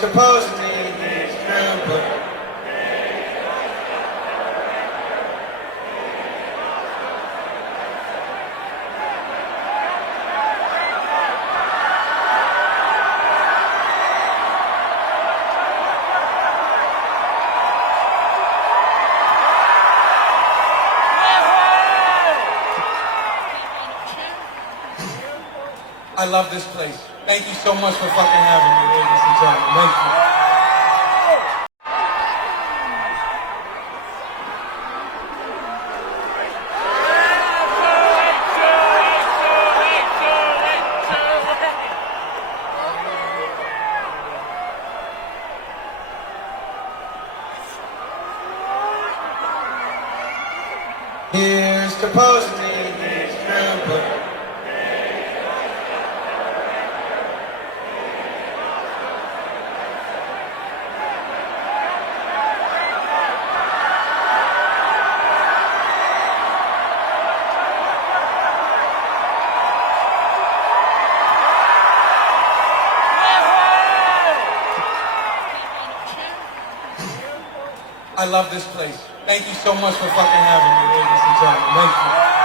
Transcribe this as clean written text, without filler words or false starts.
supposedly it's true, but I love this place. Thank you so much for fucking having me, ladies and gentlemen. Thank you. Here's supposedly it's true, but I love this place. Thank you so much for fucking having me, ladies and gentlemen. Thank you.